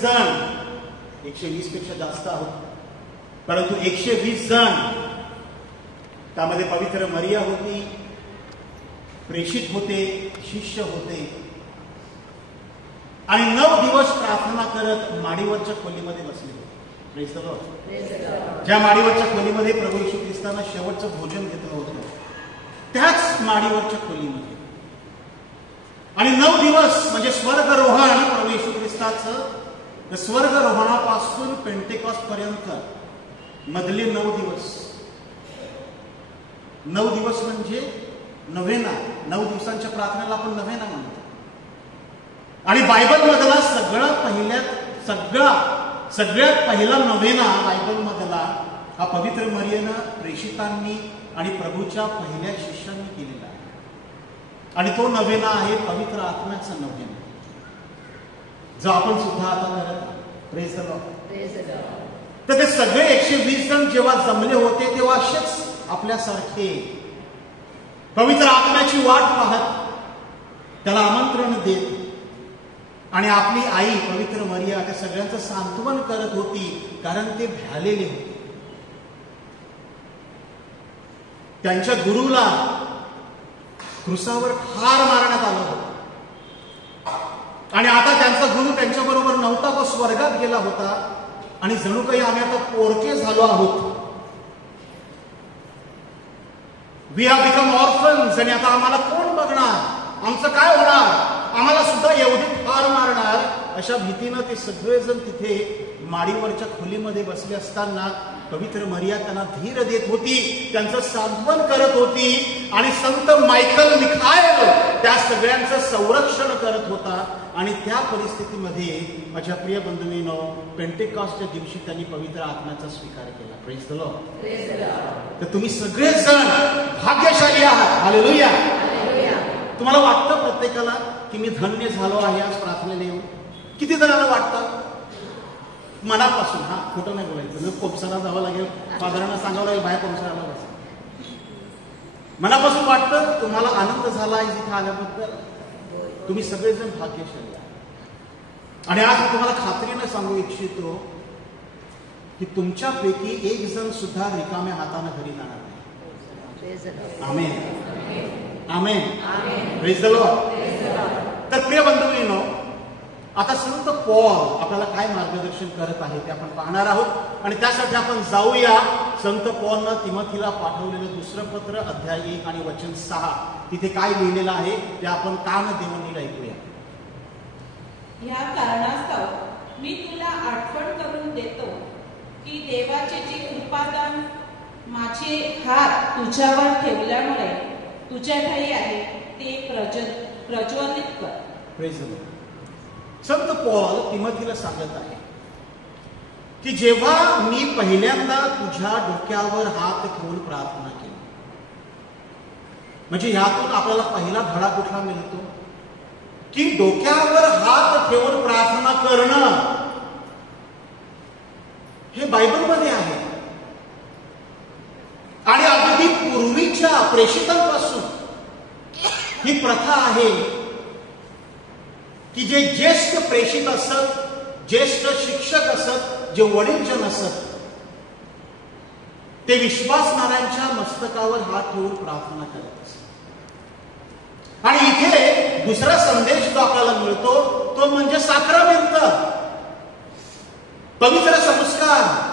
जण, 120 पेक्षा जास्त आहोत, परंतु 120 जण, त्यामध्ये पवित्र मरिया होती, प्रेषित होते, शिष्य होते आणि 9 दिवस प्रार्थना करत माडीवरच्या खोलीमध्ये बसले होते. Praise the Lord. ज्या माडीवरच्या खोलीमध्ये प्रभू येशू ख्रिस्तांना शेवटचं भोजन घेतलं होतं, त्याच माडीवरच्या खोलीमध्ये. आणि 9 दिवस म्हणजे स्वर्गरोहण, प्रभू येशू ख्रिस्ताचं स्वर्गरोहणापासून पेंटेकॉस्ट पर्यंत मधले 9 दिवस. 9 दिवस म्हणजे नव्हेना. 9 दिवसांच्या प्रार्थनेला आपण नव्हेना म्हणतो. आणि बायबल मधला सगळ्यात पहिला नव्हेना बायबल मधला हा पवित्र मरियेनं, प्रेषितांनी आणि प्रभूच्या पहिल्या शिष्यांनी केलेला आहे. आणि तो नव्हेना आहे पवित्र आत्म्याचा नव्हेना, जो आपण सुद्धा आता करत आहोत. Praise the Lord. तर ते सगळे 120 जण जेव्हा जमले होते, तेव्हा असेच आपल्यासारखे पवित्र आत्म्याची वाट पाहत, त्याला आमंत्रण देत, आणि आपली आई पवित्र मरिया त्या सगळ्यांचं सांत्वन करत होती, कारण ते भ्यालेले होते. त्यांच्या गुरुला क्रुसावर ठार मारण्यात आलं होतं आणि आता त्यांचा गुरु त्यांच्याबरोबर नव्हता, तो स्वर्गात गेला होता. आणि जणू काही आम्ही आता पोरके झालो आहोत. We have become orphans. आणि आता आम्हाला कोण बघणार, आमचं काय होणार, आम्हाला सुद्धा एवढी ठार मारणार, अशा भीतीनं ते सगळेजण तिथे माडीवरच्या खोलीमध्ये बसले असताना पवित्र मरिया त्यांना धीर देत होती, त्यांचं सांत्वन करत होती. आणि संत मायकल मिखाएल त्या सगळ्यांचं संरक्षण करत होता. आणि त्या परिस्थितीमध्ये माझ्या प्रिय बंधूंनो, पेंटेकॉस्टच्या दिवशी त्यांनी पवित्र आत्म्याचा स्वीकार केला. Praise the Lord. तर तुम्ही सगळेजण भाग्यशाली आहात. हालेलुया. तुम्हाला वाटतं प्रत्येकाला की मी धन्य झालो आहे आज प्रार्थनेला येऊन? किती जणांना वाटतं? मनापासून. हा, खोटं नाही बोलायचं. मी कोपसाला जावं लागेल, फादरांना सांगावं लागेल बाहेर कोपसाला बस. मनापासून वाटतं तुम्हाला आनंद झाला आहे जिथे आल्याबद्दल? तुम्ही सगळेजण भाग्यशाली आहात. आणि आज मी तुम्हाला खात्रीनं सांगू इच्छितो की तुमच्यापैकी एक जण सुद्धा रिकाम्या हाताने घरी जाणार नाही. Amen. Amen. Praise the Lord. तर प्रिय बंधूंनो, आता संत पॉल आपल्याला काय मार्गदर्शन करत आहे ते आपण पाहणार आहोत. आणि त्यासाठी आपण जाऊया संत पॉलनं तिमोथीला पाठवलेलं दुसरं पत्र, अध्याय 1 आणि वचन 6. तिथे काय लिहिलेलं आहे ते आपण कान देऊन नीट ऐकूया. या कारणास्तव मी तुला आठवण करून देतो की देवाचे जे कृपादान माझे हात तुझ्यावर ठेवल्यामुळे तुझ्या ठाई आहे ते प्रज्वलित कर. Praise the Lord. Sant Paul तिमोथीला सांगत आहे की जेव्हा मी पहिल्यांदा तुझ्या डोक्यावर हात ठेवून प्रार्थना केली, म्हणजे यातून आपल्याला पहिला धडा कुठला मिळतो की डोक्यावर हात ठेवून प्रार्थना करणं हे बायबलमध्ये आहे. आणि अगदी पूर्वीच्या प्रेषितांपासून ही प्रथा आहे की जे ज्येष्ठ प्रेषित असत, ज्येष्ठ शिक्षक असत, जे वडीलजन असत, ते विश्वासणाऱ्यांच्या मस्तकावर हात ठेवून प्रार्थना करत असत. आणि इथे दुसरा संदेश जो आपल्याला मिळतो तो म्हणजे साक्रामेंट, पवित्र संस्कार.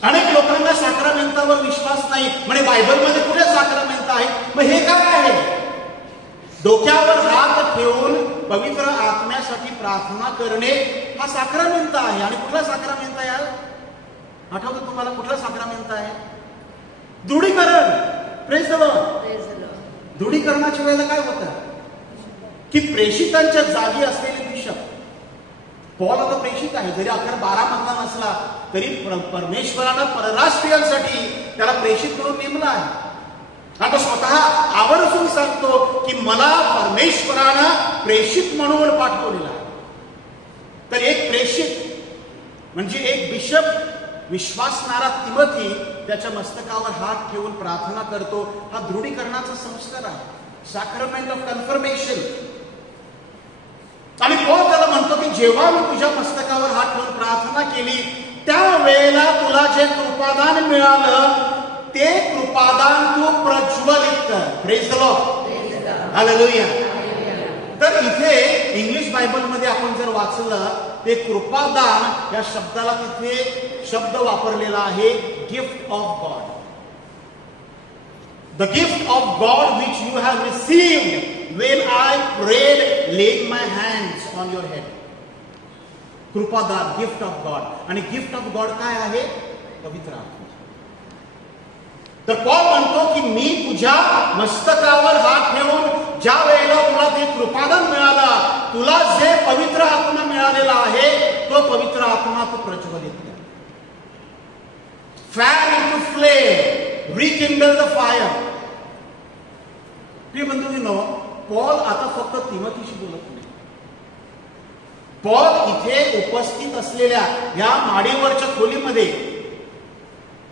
अनेक लोकांना साक्रामेंटावर विश्वास नाही. म्हणजे बायबलमध्ये कुठे साक्रामेंट आहे? मग हे काय आहे? डोक्यावर हात ठेवून पवित्र आत्म्यासाठी प्रार्थना करणे हा साक्रामेंट आहे. आणि कुठला साक्रामेंट आहे? आठवतं तुम्हाला कुठला साक्रामेंट आहे? दृढीकरण. Praise the Lord. दृढीकरणाच्या वेळेला काय होतं की प्रेषितांच्या जागी असलेले बिशप, पॉल आता प्रेषित आहे, जरी अखेर 12 मधला नसला तरी परमेश्वरानं परराष्ट्रीयांसाठी त्याला प्रेषित म्हणून नेमला आहे. आता स्वतः आवर्जून सांगतो की मला परमेश्वरानं प्रेषित म्हणून पाठवलेला आहे. तर एक प्रेषित म्हणजे एक बिशप, विश्वासणारा तिमोथी त्याच्या मस्तकावर हात ठेवून प्रार्थना करतो. हा दृढीकरणाचा संस्कार आहे, सॅक्रमेंट ऑफ कन्फर्मेशन. आणि पॉल त्याला म्हणतो की जेव्हा मी तुझ्या मस्तकावर हात ठेवून प्रार्थना केली त्यावेळेला तुला जे कृपादान मिळालं ते कृपादान तू प्रज्वलित कर. Praise the Lord. हालेलुया. तर इथे इंग्लिश बायबलमध्ये आपण जर वाचलं ते कृपादान या शब्दाला तिथे शब्द वापरलेला आहे gift of God. The gift of God which you have received when I prayed laying my hands on your head. कृपादान, गिफ्ट ऑफ गॉड. आणि गिफ्ट ऑफ गॉड काय आहे? पवित्र आत्मा. तर पॉल म्हणतो की मी तुझ्या मस्तकावर हात ठेवून ज्या वेळेला तुला ते कृपादान मिळाला, तुला जे पवित्र आत्मा मिळालेला आहे तो पवित्र आत्मा तू प्रज्वलित कर. Fan into flame, rekindle the fire. प्रिय बंधूंनो, पॉल आता फक्त तिमोथीशी बोलत नाही. पॉल इथे उपस्थित असलेल्या या माडीवरच्या खोलीमध्ये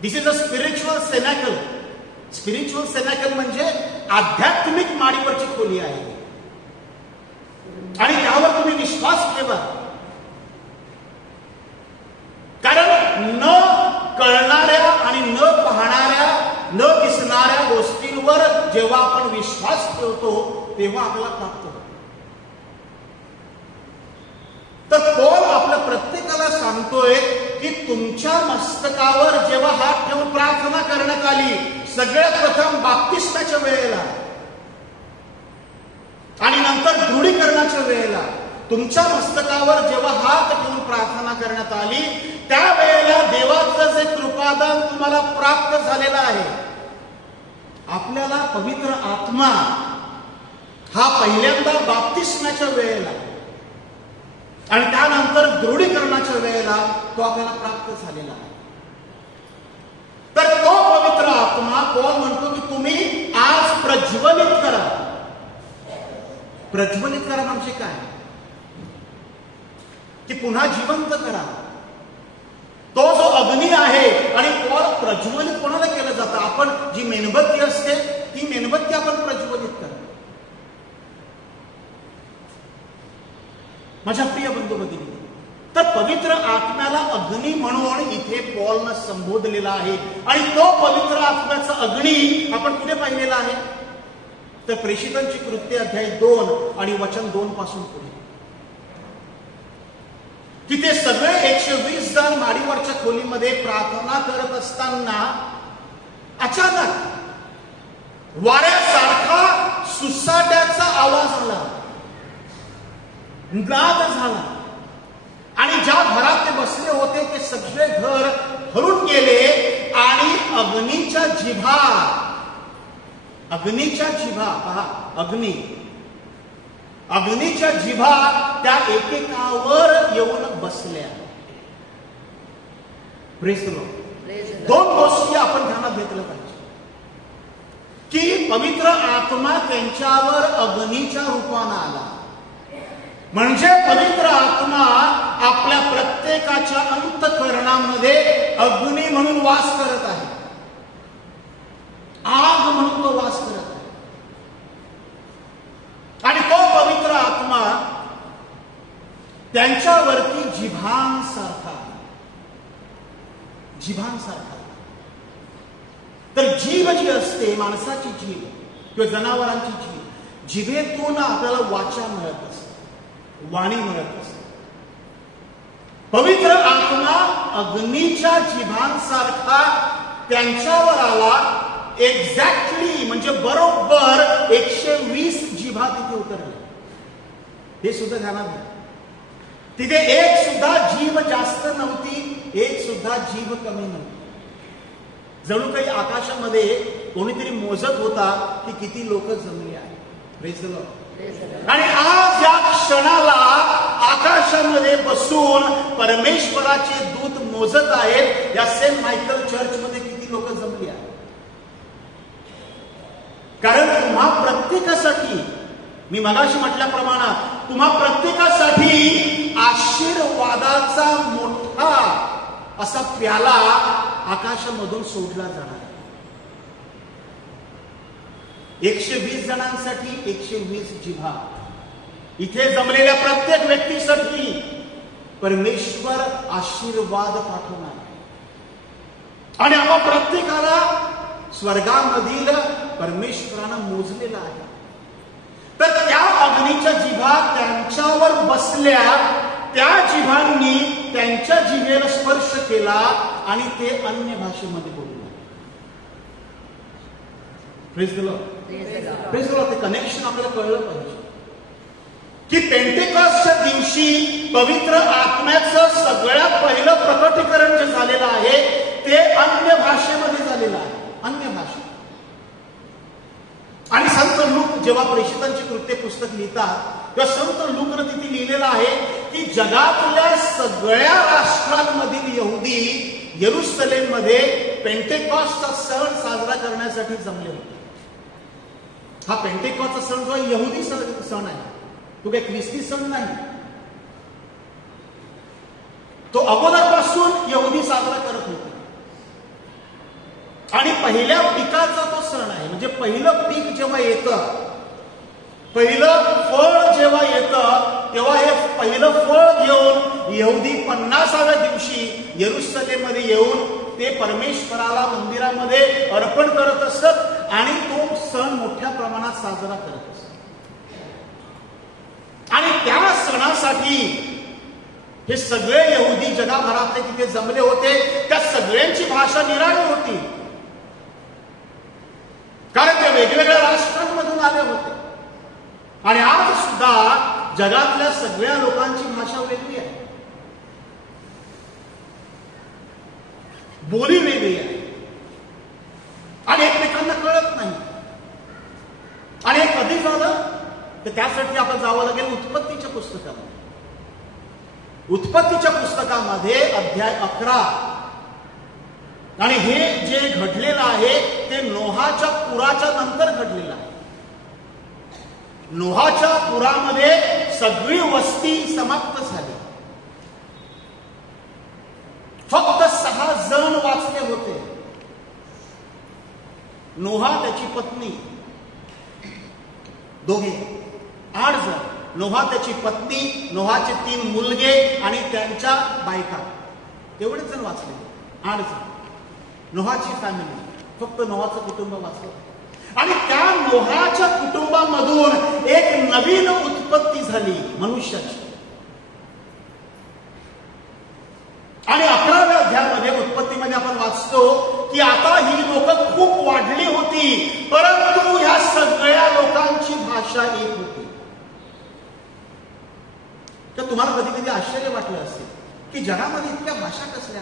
दिस इज अ स्पिरिच्युअल सेनॅकल. स्पिरिच्युअल सेनॅकल म्हणजे आध्यात्मिक माडीवरची खोली आहे आणि त्यावर तुम्ही विश्वास ठेवा. कारण न कळणाऱ्या आणि न पाहणाऱ्या न दिसणाऱ्या गोष्टींवर जेव्हा आपण विश्वास ठेवतो तेव्हा आपल्याला प्राप्त होतो. तर पौल आपल्या प्रत्येकाला सांगतोय की तुमच्या मस्तकावर जेव्हा हात ठेवून प्रार्थना करण्यात आली सगळ्यात प्रथम बाप्तिस्माच्या वेळेला आणि नंतर दृढीकरणाच्या वेळेला तुमच्या मस्तकावर जेव्हा हात ठेवून प्रार्थना करण्यात आली त्यावेळेला देवाचं जे कृपादान तुम्हाला प्राप्त झालेलं आहे. आपल्याला पवित्र आत्मा हा पहिल्यांदा बाप्तिस्माच्या वेळेला आणि त्यानंतर दृढीकरणाच्या वेळेला तो आपल्याला प्राप्त झालेला आहे. तर तो पवित्र आत्मा पौल म्हणतो की तुम्ही आज प्रज्वलित करा. प्रज्वलित करा म्हणजे काय? की पुन्हा जिवंत करा. तो जो अग्नी आहे आणि पौल प्रज्वलित कोणाला केलं जातं? आपण जी मेणबत्ती असते ती मेणबत्ती आपण प्रज्वलित करा. माझ्या प्रिय बंधू भगिनी, तर पवित्र आत्म्याला अग्नी म्हणून इथे पौलनं संबोधलेला आहे आणि तो पवित्र आत्म्याचा अग्नी आपण कुठे पाहिलेला आहे? तर प्रेषितांची कृत्य अध्याय 2 आणि वचन 2 पासून पुढे की ते सगळे 120 जण माडीवरच्या खोलीमध्ये प्रार्थना करत असताना अचानक वाऱ्यासारखा सुसाट्याचा आवाज आला, नाद झाला आणि ज्या घरात ते बसले होते ते सगळे घर हरून गेले आणि अग्नीच्या जिभा पहा, अग्नीच्या जिभा त्या एकेकावर येऊन बसल्या. Praise the Lord. दोन गोष्टी आपण ध्यानात घेतलं पाहिजे की पवित्र आत्मा त्यांच्यावर अग्नीच्या रूपाने आला म्हणजे पवित्र आत्मा आपल्या प्रत्येकाच्या अंतःकरणामध्ये अग्नी म्हणून वास करत आहे, आग म्हणून तो वास करत आहे. आणि तो पवित्र आत्मा त्यांच्यावरती जिभांसारखा. तर जीभ जी असते, माणसाची जीभ किंवा जनावरांची जीभ, जिभेतून आपल्याला वाचा मिळत असते, वाणी मिळत असते. पवित्र आत्मा अग्नीच्या जिभांसारखा त्यांच्यावर आला. एक्झॅक्टली म्हणजे बरोबर 120 जिभा तिथे उतरल्या. हे सुद्धा ध्यानात घ्या. तिथे एक सुद्धा जीभ जास्त नव्हती, एक सुद्धा जीभ कमी नव्हती. जणू काही आकाशामध्ये कोणीतरी मोजत होता की किती लोक जमली आहेत. Praise the Lord. आणि आज या क्षणाला आकाशामध्ये बसून परमेश्वराचे दूत मोजत आहेत या सेंट मायकल चर्च मध्ये किती लोक जमली आहेत. कारण तुम्हा प्रत्येकासाठी, मी मगाशी म्हटल्याप्रमाणे तुम्हा प्रत्येकासाठी आशीर्वादाचा मोठा असा प्याला आकाशामधून सोडला जाणार. 120 जणांसाठी 120 जिभा. इथे जमलेल्या प्रत्येक व्यक्तीसाठी परमेश्वर आशीर्वाद पाठवणार आणि आम्हा प्रत्येकाला स्वर्गामधील परमेश्वरानं मोजलेला आहे. तर त्या अग्नीच्या जिभा त्यांच्यावर बसल्या, त्या जिभांनी त्यांच्या जिभेला स्पर्श केला आणि ते अन्य भाषेमध्ये बोलले. Praise the Lord. Praise the Lord. ते कनेक्शन आपल्याला कळलं पाहिजे की पेंटेकॉस्टच्या दिवशी पवित्र आत्म्याचं सगळ्यात पहिलं प्रकटीकरण जे झालेलं आहे ते अन्य भाषेमध्ये झालेलं आहे. अन्य भाषा. आणि संत लूक जेव्हा प्रेषितांची कृत्ये पुस्तक लिहितात तेव्हा संत लूकनं तिथे लिहिलेलं आहे की जगातल्या सगळ्या राष्ट्रांमधील यहुदी येरुशलेम मध्ये पेंटेकॉस्टचा सण साजरा करण्यासाठी जमले होते. हा पेंटेकॉस्टचा सण जो यहुदी सण आहे, तो काही ख्रिस्ती सण नाही. तो अगोदरपासून यहुदी साजरा करत होते आणि पहिल्या पिकाचा तो सण आहे. म्हणजे पहिलं पीक जेव्हा येतं, पहिलं फळ जेव्हा येतं, तेव्हा हे पहिलं फळ घेऊन यहुदी 50व्या दिवशी येरुशलेममध्ये येऊन ते परमेश्वराला मंदिरामध्ये अर्पण करत असत आणि तो सण मोठ्या प्रमाणात साजरा करत असत. आणि त्या सणासाठी हे सगळे यहुदी जगभरातले तिथे जमले होते. त्या सगळ्यांची भाषा निराळी होती, कारण ते वेगवेगळ्या राष्ट्रांमधून आले होते. आणि आज सुद्धा जगातल्या सगळ्या लोकांची भाषा वेगळी आहे, बोली वेगळी आहे आणि एकमेकांना कळत नाही. आणि हे कधी झालं तर त्यासाठी आपण जावं लागेल उत्पत्तीच्या पुस्तकामध्ये. उत्पत्तीच्या पुस्तकामध्ये अध्याय 11 आणि हे जे घडलेलं आहे ते नोहाच्या पुराच्या नंतर घडलेलं आहे. नोहाच्या पुरामध्ये सगळी वस्ती समाप्त झाली. फक्त 6 जण वाचले होते. नोहा, त्याची पत्नी, दोघे 8 जण. नोहा, त्याची पत्नी, नोहाचे 3 मुलगे आणि त्यांच्या बायका, एवढेच जण वाचले. 8 जण. नोहाची फॅमिली, फक्त नोहाचं कुटुंब वाचलं. आणि त्या नोहाच्या कुटुंबामधून एक नवीन उत्पत्ती झाली मनुष्याची. आणि 11व्या अध्यायामध्ये उत्पत्तीमध्ये आपण वाचतो की आता ही लोक खूप वाढली होती, परंतु ह्या सगळ्या लोकांची भाषा एक होती. तर तुम्हाला कधी कधी आश्चर्य वाटलं असेल की जगामध्ये इतक्या भाषा कसल्या?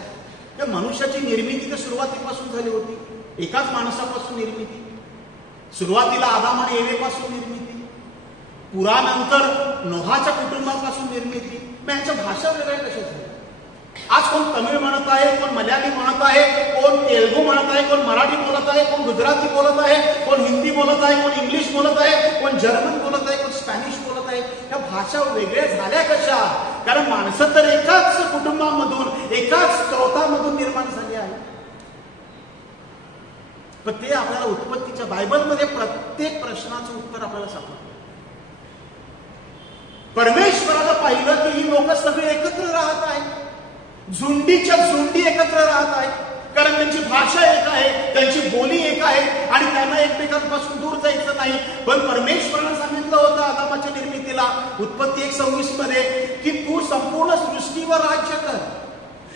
तर मनुष्याची निर्मिती तर सुरुवातीपासून झाली होती. एकाच माणसापासून निर्मिती. सुरुवातीला आदाम आणि एवेपासून निर्मिती, पुरानंतर नोहाच्या कुटुंबापासून निर्मिती. मग यांच्या भाषा वेगळ्या कशा झाल्या? आज कोण तमिळ म्हणत आहे, कोण मल्याळी म्हणत आहे, कोण तेलुगू म्हणत आहे, कोण मराठी बोलत आहे, कोण गुजराती बोलत आहे, कोण हिंदी बोलत आहे, कोण इंग्लिश बोलत आहे, कोण जर्मन बोलत आहे, कोण स्पॅनिश बोलत आहे. ह्या भाषा वेगळ्या झाल्या कशा? कारण माणसं तर एकाच कुटुंबामधून, एकाच स्त्रोतामधून निर्माण झाली आहे. पण ते आपल्याला उत्पत्तीच्या बायबलमध्ये प्रत्येक प्रश्नाचं उत्तर आपल्याला सापडतं. परमेश्वराला पाहिलं की ही लोक सगळे एकत्र राहत आहेत, झुंडीच्या झुंडी एकत्र राहत आहेत, कारण त्यांची भाषा एक आहे, त्यांची बोली एक आहे आणि त्यांना एकमेकांपासून दूर जायचं नाही. पण परमेश्वरानं सांगितलं होतं आदामाच्या निर्मितीला उत्पत्ती 1:26 मध्ये की तू संपूर्ण सृष्टीवर राज्य कर.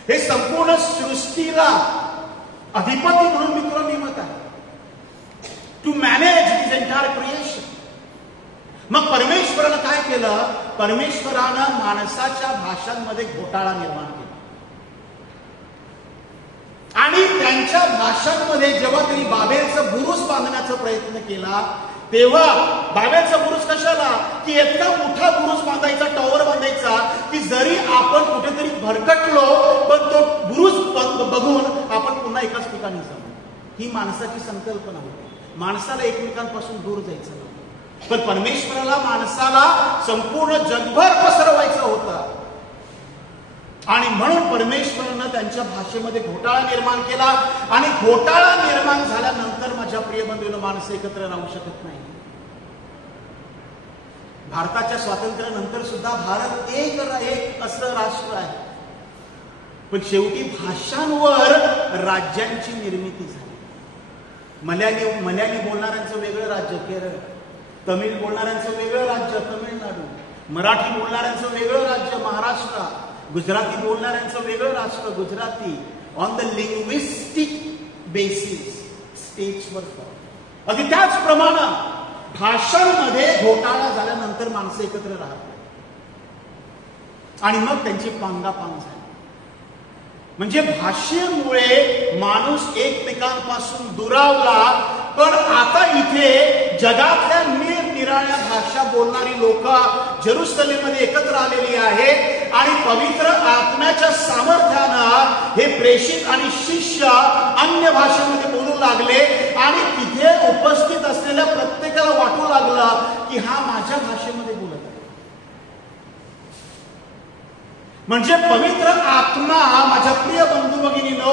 हे संपूर्ण सृष्टीला अधिपती म्हणून मी तुला नेमत आहे, to manage this entire creation. मग परमेश्वरानं काय केलं? परमेश्वरानं माणसाच्या भाषांमध्ये घोटाळा निर्माण केला आणि त्यांच्या भाषांमध्ये जेव्हा त्यांनी बाबेलचं बुरुज बांधण्याचा प्रयत्न केला तेव्हा बाबेलचा बुरुज कशाला? की इतका मोठा बुरुज बांधायचा, टॉवर बांधायचा की जरी आपण कुठेतरी भरकटलो पण तो बुरुज बघून आपण पुन्हा एकाच ठिकाणी जाऊ. ही माणसाची संकल्पना होती. माणसाला एकमेकांपासून दूर जायचं नव्हतं, पण परमेश्वराला माणसाला संपूर्ण जगभर पसरवायचं होतं. आणि म्हणून परमेश्वरानं त्यांच्या भाषेमध्ये घोटाळा निर्माण केला. आणि घोटाळा निर्माण झाल्यानंतर माझ्या प्रिय बंधूंनो, माणसं एकत्र राहू शकत नाही. भारताच्या स्वातंत्र्यानंतर सुद्धा भारत एक असं राष्ट्र आहे, पण शेवटी भाषांवर राज्यांची निर्मिती झाली. मल्याळी बोलणाऱ्यांचं वेगळं राज्य केरळ, तमिळ बोलणाऱ्यांचं वेगळं राज्य तमिळनाडू, मराठी बोलणाऱ्यांचं वेगळं राज्य महाराष्ट्र, गुजराती बोलणाऱ्यांचं वेगळं राष्ट्र Gujarati. On the linguistic basis स्टेट्सवर फॉल. अगदी त्याचप्रमाणे भाषांमध्ये घोटाळा झाल्यानंतर माणसं एकत्र राहतात आणि मग त्यांची पांगापांग झाली. म्हणजे भाषेमुळे माणूस एकमेकांपासून दुरावला. पण आता इथे जगातल्या निरनिराळ्या भाषा बोलणारी लोक जेरुसलेममध्ये एकत्र आलेली आहेत आणि पवित्र आत्म्याच्या सामर्थ्यानं हे प्रेषित आणि शिष्य अन्य भाषेमध्ये बोलू लागले आणि तिथे उपस्थित असलेल्या प्रत्येकाला वाटू लागलं की हा माझ्या भाषेमध्ये बोलत आहे. म्हणजे पवित्र आत्मा माझ्या प्रिय बंधू भगिनींनो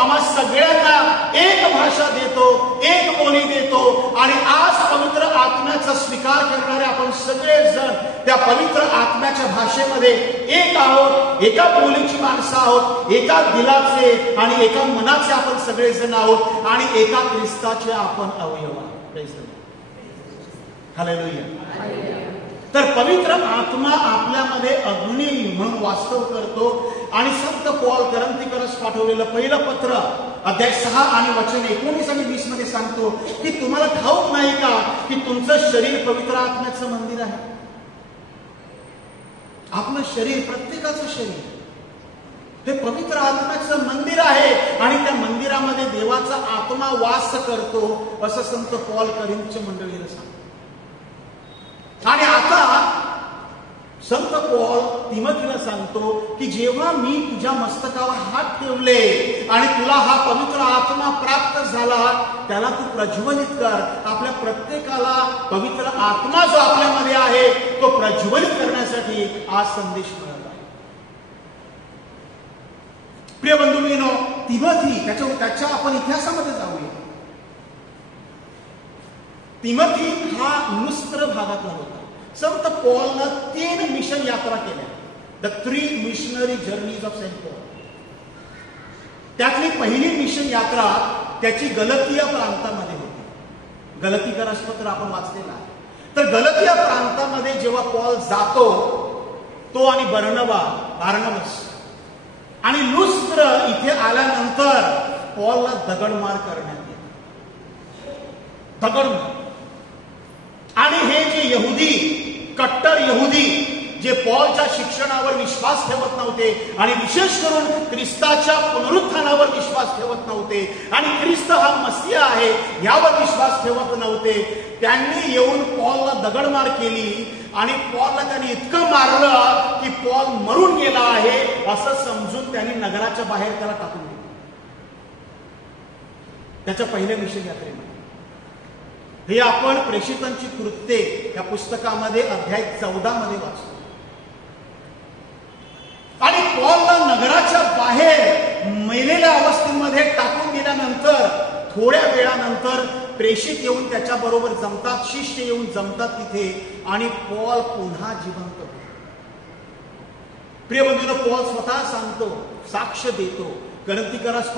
आम्हा सगळ्यांना एक भाषा देतो, एक बोली देतो आणि आज पवित्र आत्म्याचा स्वीकार करणारे आपण सगळेजण त्या पवित्र आत्म्याच्या भाषेमध्ये एक आहोत, एका बोलीची माणसं आहोत, एका दिलाचे आणि एका मनाचे आपण सगळेजण आहोत आणि एका ख्रिस्ताचे आपण अवयव आहोत. हालेलुया. तर पवित्र आत्मा आपल्यामध्ये अग्नी म्हणून वास्तव करतो आणि संत पौल कोरिन्थीकरास पाठवलेलं पहिलं पत्र अध्याय 6 आणि वचन 19 आणि 20 मध्ये सांगतो की तुम्हाला ठाऊक नाही का की तुमचं शरीर पवित्र आत्म्याचं मंदिर आहे. आपलं शरीर, प्रत्येकाचं शरीर हे पवित्र आत्म्याचं मंदिर आहे आणि त्या मंदिरामध्ये देवाचा आत्मा वास करतो असं संत पौल कोरिन्थच्या मंडळीला सांगतो. आणि आता संत पौल तिमोथीला सांगतो की जेव्हा मी तुझ्या मस्तकावर हात ठेवले आणि तुला हा पवित्र आत्मा प्राप्त झाला त्याला तू प्रज्वलित कर. आपल्या प्रत्येकाला पवित्र आत्मा जो आपल्यामध्ये आहे तो प्रज्वलित करण्यासाठी आज संदेश मिळत आहे. प्रिय बंधूंनो, तिमोथी त्याच्या आपण इतिहासामध्ये जाऊया. तिमोथी हा लुस्त्र भागातला होता. संत पौलनं 3 मिशन यात्रा केल्या, the 3 missionary journeys of Saint Paul. त्यातली पहिली मिशन यात्रा त्याची गलतिया प्रांतामध्ये होती. गलतीकरास पत्र आपण वाचलेलं आहे. तर गलतिया प्रांतामध्ये जेव्हा पौल जातो तो आणि बार्नबास आणि लुस्त्र इथे आल्यानंतर पौलला दगडमार करण्यात येते. दगडमार. आणि हे जे यहुदी, कट्टर यहुदी जे पौलच्या शिक्षणावर विश्वास ठेवत नव्हते आणि विशेष करून ख्रिस्ताच्या पुनरुत्थानावर विश्वास ठेवत नव्हते आणि ख्रिस्त हा मसीहा आहे यावर विश्वास ठेवत नव्हते, त्यांनी येऊन पौलला दगडमार केली आणि पौलला त्यांनी इतकं मारलं की पौल मरून गेला आहे असं समजून त्यांनी नगराच्या बाहेर त्याला टाकून दिलं. त्याच्या पहिल्या मिशन यात्रेमध्ये हे आपण प्रेषितांची कृत्ये या पुस्तकामध्ये अध्याय 14 मध्ये वाचतो. आणि पौलला नगराच्या बाहेर मेलेल्या अवस्थेमध्ये टाकून दिल्यानंतर थोड्या वेळानंतर प्रेषित येऊन त्याच्या बरोबर जमतात, शिष्य येऊन जमतात तिथे आणि पौल पुन्हा जिवंत होतो. प्रिय बंधूंनो, पौल स्वतः सांगतो, साक्ष देतो कोरिन्थीकरास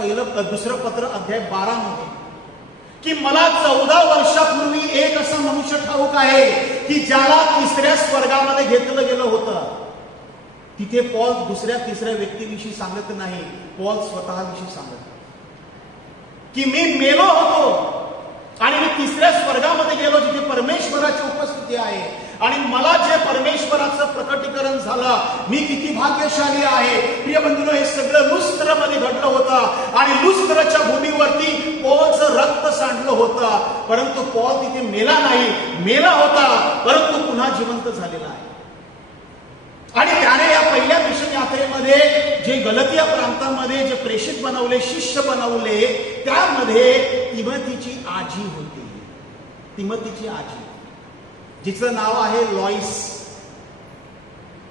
दुसरं पत्र अध्याय 12 मध्ये की मला 14 वर्षापूर्वी एक असा मनुष्य ठाऊक आहे की ज्याला 3ऱ्या स्वर्गामध्ये घेतलं गेलं होतं. तिथे पौल 2ऱ्या-3ऱ्या व्यक्तीविषयी सांगत नाही, पौल स्वतःविषयी सांगत की मी मेलो होतो आणि मी 3ऱ्या स्वर्गामध्ये गेलो जिथे परमेश्वराची उपस्थिती आहे आणि मला जे परमेश्वराचं प्रकटीकरण झालं, मी किती भाग्यशाली आहे. प्रिय बंधूंनो, हे सगळं लुस्त्रमध्ये घडलं होतं आणि लुस्त्रच्या भूमीवरती पौलचं रक्त सांडलं होतं. परंतु पौल तिथे मेला नाही, मेला होता परंतु पुन्हा जिवंत झालेला आहे. आणि त्याने या पहिल्या मिशन यात्रेमध्ये जे गलतिया प्रांतामध्ये जे प्रेषित बनवले, शिष्य बनवले, त्यामध्ये तिमोथीची आजी होती. तिमोथीची आजी जिचं नाव आहे लॉईस.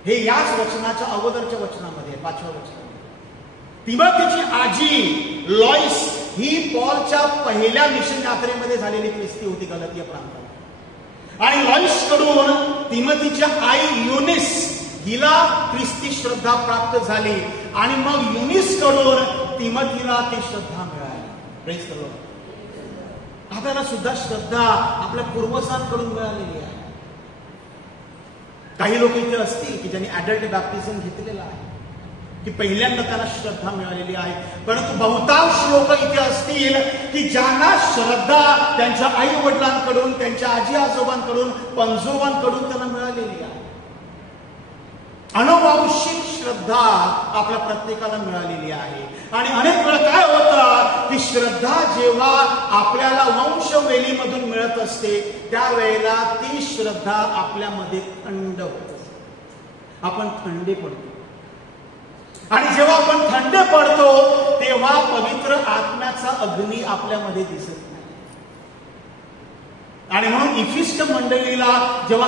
हे याच वचनाच्या अगोदरच्या वचनामध्ये 5व्या वचनामध्ये तिमोथीची आजी लॉईस ही पौलच्या पहिल्या मिशन यात्रेमध्ये झालेली ख्रिस्ती होती गलतिया प्रांतात. आणि लॉईस कडून तिमोथीच्या आई युनिस हिला ख्रिस्ती श्रद्धा प्राप्त झाली आणि मग युनिस कडून तिमोथीला ती श्रद्धा मिळाली. Praise the Lord. आपल्याला सुद्धा श्रद्धा आपल्या पूर्वजांकडून मिळालेली आहे. काही लोक इथे असतील की ज्यांनी ऍडल्ट बॅप्टिझम घेतलेला आहे, की पहिल्यांदा त्यांना श्रद्धा मिळालेली आहे. परंतु बहुतांश लोक इथे असतील की ज्यांना श्रद्धा त्यांच्या आई वडिलांकडून, त्यांच्या आजी आजोबांकडून, पणजोबांकडून त्यांना मिळालेली आहे. अनुवांशिक श्रद्धा आपल्या प्रत्येकाला मिळालेली आहे. आणि अनेक वेळा काय होतं की श्रद्धा जेव्हा आपल्याला वंशवेलीमधून मिळत असते त्यावेळेला ती श्रद्धा आपल्यामध्ये थंड होते, आपण थंडे पडतो. आणि जेव्हा आपण थंडे पडतो तेव्हा पवित्र आत्म्याचा अग्नी आपल्यामध्ये दिसत नाही. आणि म्हणून इफिसच्या मंडळीला जेव्हा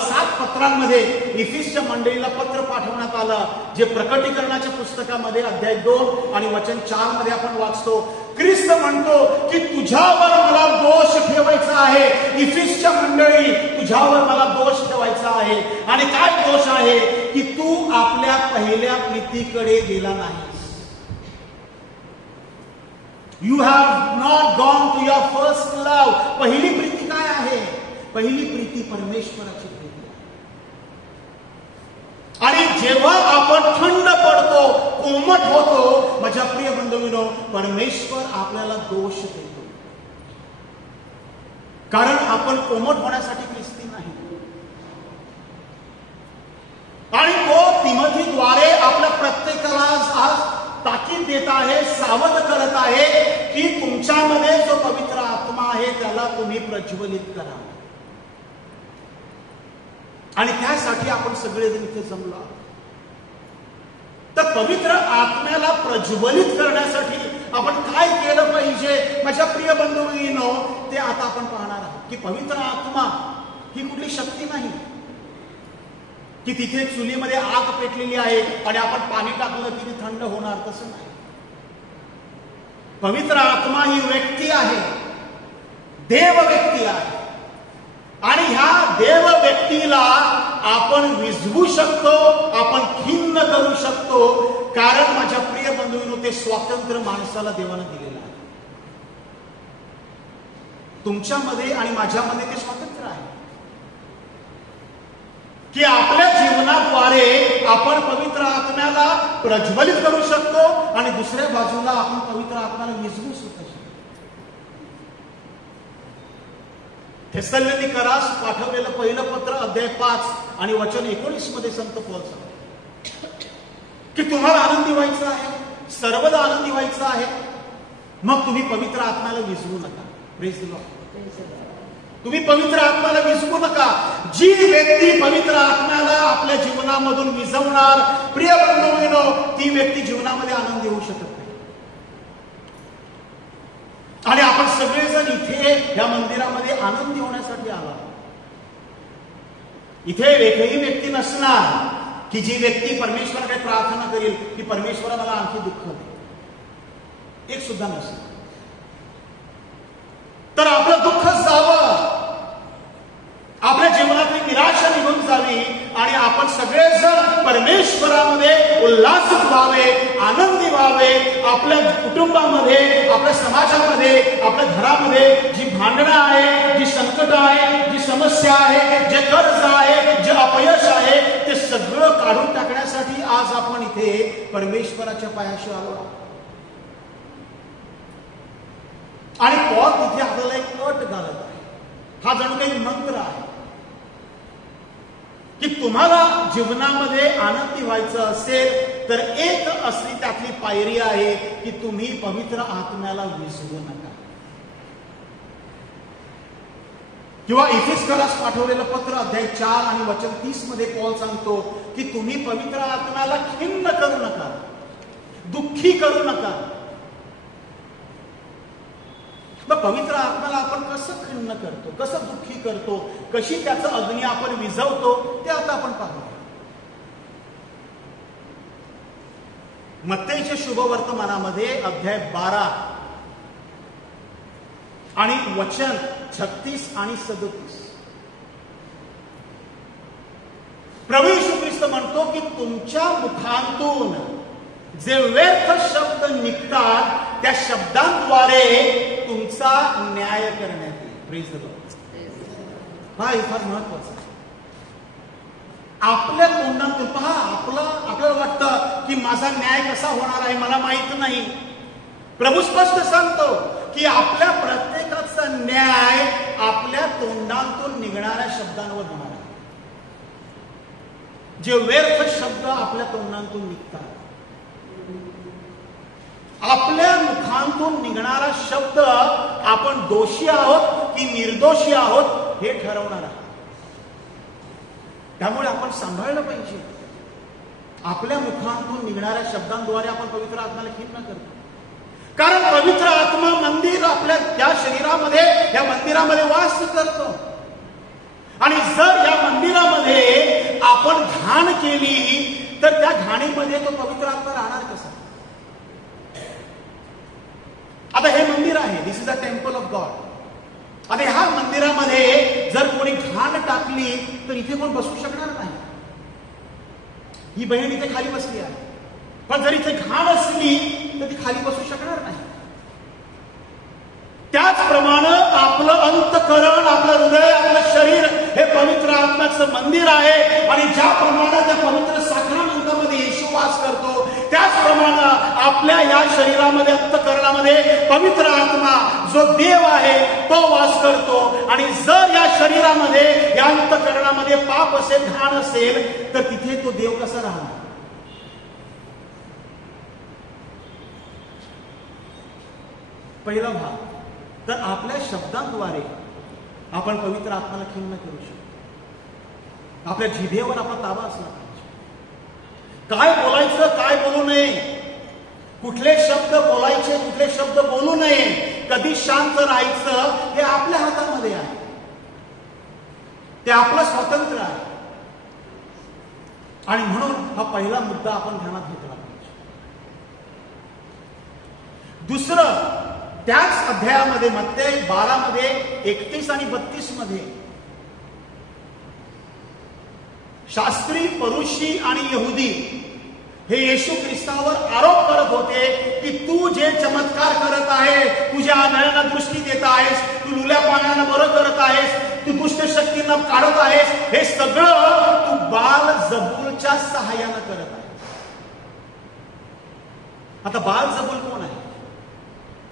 सात पत्रांमध्ये इफिसच्या मंडळीला पत्र पाठवण्यात आलं, जे प्रकटीकरणाच्या पुस्तकामध्ये अध्याय 2 आणि वचन 4 मध्ये आपण वाचतो, ख्रिस्त म्हणतो की तुझ्यावर मला दोष ठेवायचा आहे. इफिसच्या मंडळी, तुझ्यावर मला दोष ठेवायचा आहे. आणि काय दोष आहे की तू आपल्या पहिल्या प्रीतीकडे गेला नाही. You have not gone to your first love. पहिली प्रीती काय आहे? पहिली प्रीती परमेश्वराची प्रीती आहे. आणि जेव्हा आपण थंड पडतो, कोमट होतो, माझ्या प्रिय बंधूंनो, परमेश्वर आपल्याला दोष देतो. कारण आपण कोमट होण्यासाठी ख्रिस्ती नाही. आणि तो तिमोथीद्वारे आपल्या प्रत्येकाला आज ताकीद देत आहे, सावध करत आहे की तुमच्यामध्ये जो पवित्र आत्मा आहे त्याला तुम्ही प्रज्वलित करा. आणि त्यासाठी आपण सगळेजण इथे जमलो आहोत. तर पवित्र आत्म्याला प्रज्वलित करण्यासाठी आपण काय केलं पाहिजे माझ्या प्रिय बंधूंनो, ते आता आपण पाहणार आहोत. की पवित्र आत्मा ही कुठली शक्ती नाही की तिथे चुलीमध्ये आग पेटलेली आहे आणि आपण पाणी टाकलं की ती थंड होणार, तसं नाही. पवित्र आत्मा ही व्यक्ती आहे, देव व्यक्ती आहे. आणि ह्या देव व्यक्तीला आपण विझवू शकतो, आपण खिन्न करू शकतो. कारण माझ्या प्रिय बंधूंनो, ते स्वातंत्र्य माणसाला देवानं दिलेलं आहे. तुमच्यामध्ये आणि माझ्यामध्ये ते स्वातंत्र्य आहे की आपल्या जीवनाद्वारे आपण पवित्र आत्म्याला प्रज्वलित करू शकतो आणि दुसऱ्या बाजूला आपण पवित्र आत्म्याला विझवू सुद्धा शकतो. थेसलोनिकरास पाठवलेलं पहिलं पत्र अध्याय 5 आणि वचन 19 मध्ये संत पौल सांगतात की तुम्हाला आनंदी व्हायचं आहे, सर्वदा आनंदी व्हायचं आहे, मग तुम्ही पवित्र आत्म्याला विझवू नका. Praise the Lord. तुम्ही पवित्र आत्म्याला विझवू नका. जी व्यक्ती पवित्र आत्म्याला आपल्या जीवनामधून विझवणार, प्रिय बंधूंनो, ती व्यक्ती जीवनामध्ये आनंदी होऊ शकत नाही. आणि आपण सगळेजण इथे या मंदिरामध्ये आनंदी होण्यासाठी आला. इथे एकही व्यक्ती नसणार की जी व्यक्ती परमेश्वराकडे प्रार्थना करेल की परमेश्वरा मला आणखी दुःख दे. एक सुद्धा नसणार. तर आपलं दुःख जावं, आपल्या जीवनातली निराशा निघून जावी आणि आपण सगळेजण परमेश्वरामध्ये उल्हासित व्हावे, आनंदी व्हावे. आपल्या कुटुंबामध्ये, आपल्या समाजामध्ये, आपल्या घरामध्ये जी भांडणं आहे, जी संकट आहे, जी समस्या आहे, जे कर्ज आहे, जे अपयश आहे, ते सगळं काढून टाकण्यासाठी आज आपण इथे परमेश्वराच्या पायाशी आलो आहोत. आणि पॉल तिथे आपल्याला एक अट घालत आहे. हा जणू काही मंत्र आहे की तुम्हाला जीवनामध्ये आनंदी व्हायचं असेल तर एक असली त्यातली पायरी आहे की तुम्ही पवित्र आत्म्याला विसरू नका. किंवा इफिसकरास पाठवलेलं पत्र अध्याय 4 आणि वचन 30 मध्ये पॉल सांगतो की तुम्ही पवित्र आत्म्याला खिन्न करू नका, दुःखी करू नका. पवित्र आत्म्याला आपण कसं खिन्न करतो, कसं दुःखी करतो, कशी त्याचं अग्नी आपण विझवतो, ते आता आपण पाहू. मत्तेच्या शुभवर्तमानामध्ये अध्याय 12 आणि वचन 36 आणि 37 तुमच्या मुखांतून जे व्यर्थ शब्द निघतात त्या शब्दांद्वारे तुमचा न्याय करण्यात येईल. Praise the Lord. हा हे फार महत्वाचं आहे. आपल्या तोंडातून पहा, आपल्याला वाटतं की माझा न्याय कसा होणार आहे मला माहित नाही. प्रभू स्पष्ट सांगतो की आपल्या प्रत्येकाचा न्याय आपल्या तोंडातून निघणाऱ्या शब्दांवर होणार आहे. जे व्यर्थ शब्द आपल्या तोंडातून निघतात, आपल्या मुखांतून निघणारा शब्द आपण दोषी आहोत की निर्दोषी आहोत हे ठरवणार आहे. त्यामुळे आपण सांभाळलं पाहिजे. आपल्या मुखांतून निघणाऱ्या शब्दांद्वारे आपण पवित्र आत्म्याला खिन्न करतो. कारण पवित्र आत्मा मंदिर आपल्या त्या शरीरामध्ये, या मंदिरामध्ये वास करतो. आणि जर या मंदिरामध्ये आपण घाण केली तर त्या घाणीमध्ये तो पवित्र आत्मा राहणार कसा? आता हे मंदिर आहे, this is a temple of God. आता ह्या मंदिरामध्ये जर कोणी घाण टाकली तर इथे कोण बसू शकणार नाही. ही बहीण इथे खाली बसली आहे, पण जर इथे घाण असली तर ती खाली बसू शकणार नाही. त्याचप्रमाणे आपलं अंतःकरण, आपलं हृदय, आपलं शरीर हे पवित्र आत्म्याचं मंदिर आहे. आणि ज्याप्रमाणे त्या पवित्र साक्रामेंटामध्ये येशू वास करतो, त्याचप्रमाणे आपल्या या शरीरामध्ये, अंतःकरणामध्ये पवित्र आत्मा जो देव आहे तो वास करतो. आणि जर या शरीरामध्ये, या अंतःकरणामध्ये पाप असेल, घाण असेल तर तिथे तो देव कसा राहणार? पहिला भाग, तर आपल्या शब्दांद्वारे आपण पवित्र आत्म्याला खिन्न करू शकतो. आपल्या जिभेवर आपला ताबा असला पाहिजे. काय बोलायचं, काय बोलू नये, कुठले शब्द बोलायचे, कुठले शब्द बोलू नये, कधी शांत राहायचं हे आपल्या हातामध्ये आहे. ते आपलं स्वातंत्र्य आहे. आणि म्हणून हा पहिला मुद्दा आपण ध्यानात घेतला पाहिजे. दुसरं, त्याच अध्यायामध्ये मत्तेय 12 मध्ये 31 आणि 32 मध्ये शास्त्री, परुषी आणि यहुदी हे येशू ख्रिस्तावर आरोप करत होते की तू जे चमत्कार करत आहे, तुझ्या आंधळ्यांना दृष्टी देत आहेस, तू लुल्या पाण्यानं बरं करत आहेस, तू दुष्ट शक्तींना काढत आहेस, हे सगळं तू बाल जबूलच्या सहाय्यानं करत आहेस. आता बाल जबूल कोण आहे?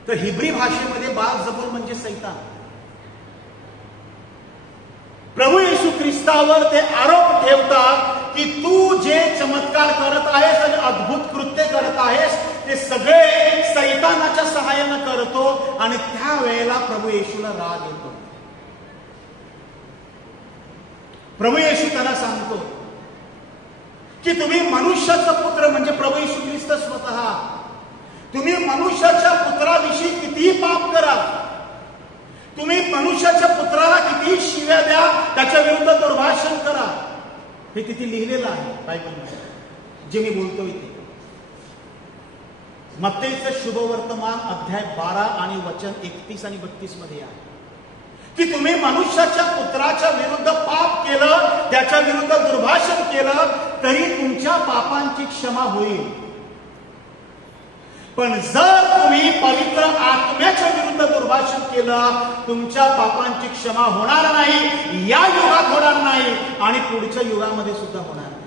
तर हिब्री भाषेमध्ये बाल जबूल म्हणजे सैतान. प्रभू येशू ख्रिस्तावर ते आरोप ठेवतात की तू जे चमत्कार करत आहेस आणि अद्भुत कृत्य करत आहेस ते सगळे सैतानाच्या सहाय्यानं करतो. आणि त्यावेळेला प्रभू येशूला राग येतो. प्रभू येशू त्याला सांगतो की तुम्ही मनुष्याचा पुत्र म्हणजे प्रभू येशू ख्रिस्त स्वतः, तुम्ही मनुष्याच्या पुत्राविषयी कितीही पाप करा, तुम्ही मनुष्याच्या पुत्राला कितीही शिव्या द्या, त्याच्या विरुद्ध दुर्भाषण करा, हे तिथे लिहिलेलं आहे बायबलमध्ये, जे मी बोलतोय ते. मत्तेचं शुभवर्तमान अध्याय 12 आणि वचन 31 आणि 32 मध्ये आहे की तुम्ही मनुष्याच्या पुत्राच्या विरुद्ध पाप केलं, त्याच्या विरुद्ध दुर्भाषण केलं तरी तुमच्या पापांची क्षमा होईल. पण जर तुम्ही पवित्र आत्म्याच्या विरुद्ध दुर्भाषण केलं, तुमच्या पापांची क्षमा होणार नाही, या युगात होणार नाही आणि पुढच्या युगामध्ये सुद्धा होणार नाही.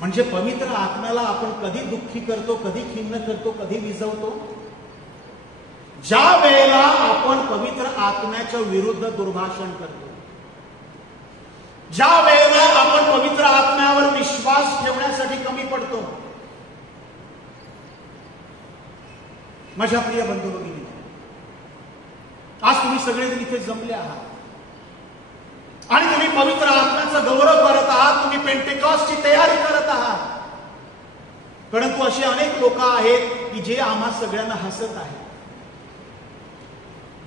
म्हणजे पवित्र आत्म्याला आपण कधी दुःखी करतो, कधी खिन्न करतो, कधी विजवतो? ज्या वेळेला आपण पवित्र आत्म्याच्या विरुद्ध दुर्भाषण करतो, ज्या वेळेला आपण पवित्र आत्म्यावर विश्वास ठेवण्यासाठी कमी पडतो. माझ्या प्रिय बंधू भगिनी, आज तुम्ही सगळेजण इथे जमले आहात आणि तुम्ही पवित्र आत्म्याचा गौरव करत आहात, तुम्ही पेंटेकॉस्टची तयारी करत आहात. परंतु असे अनेक लोक आहेत की जे आम्हा सगळ्यांना हसत आहेत.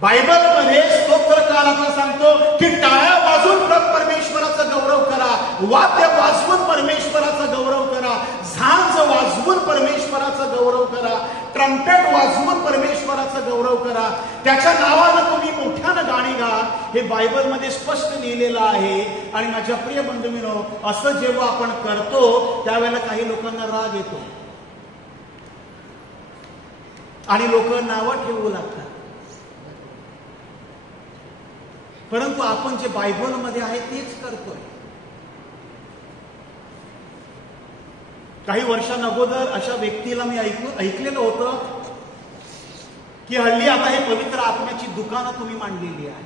बायबलमध्ये स्तोत्रकाराचा सांगतो की टाळ्या वाजवून परमेश्वराचा गौरव करा, वाद्य वाजवून परमेश्वराचा गौरव करा, झांज वाजवून परमेश्वराचा गौरव करा. ट्रम्पेट वाजवून परमेश्वराचा गौरव करा, त्याच्या नावानं तुम्ही मोठ्यानं गाणी गा, हे बायबलमध्ये स्पष्ट लिहिलेलं आहे. आणि माझ्या प्रिय बंधूंनो, असं जेव्हा आपण करतो त्यावेळेला काही लोकांना राग येतो आणि लोक नावं ठेवू लागतात. परंतु आपण जे बायबलमध्ये आहे तेच करतोय. काही वर्षांअगोदर अशा व्यक्तीला मी ऐकलेलं होतं की हल्ली आता हे पवित्र आत्म्याची दुकानं तुम्ही मांडलेली आहे,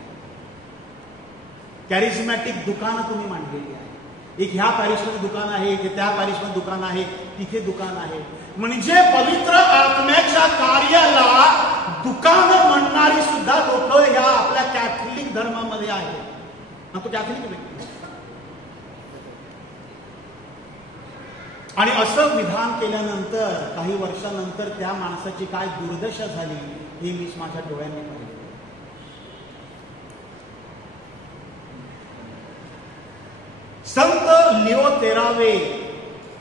कॅरिझमॅटिक दुकानं तुम्ही मांडलेली आहे. एक ह्या पॅरिसमध्ये दुकान आहे, एक त्या पॅरिसमध्ये दुकान आहे, तिथे दुकान आहे. म्हणजे पवित्र आत्म्याच्या कार्याला दुकान म्हणणारी सुद्धा लोक या आपल्या कॅथलिक धर्मामध्ये आहेत. तो कॅथलिक व्यक्ती आणि असं विधान केल्यानंतर काही वर्षानंतर त्या माणसाची काय दुर्दशा झाली हे मी माझ्या डोळ्यांनी पाहिलं. संत लिओ 13वे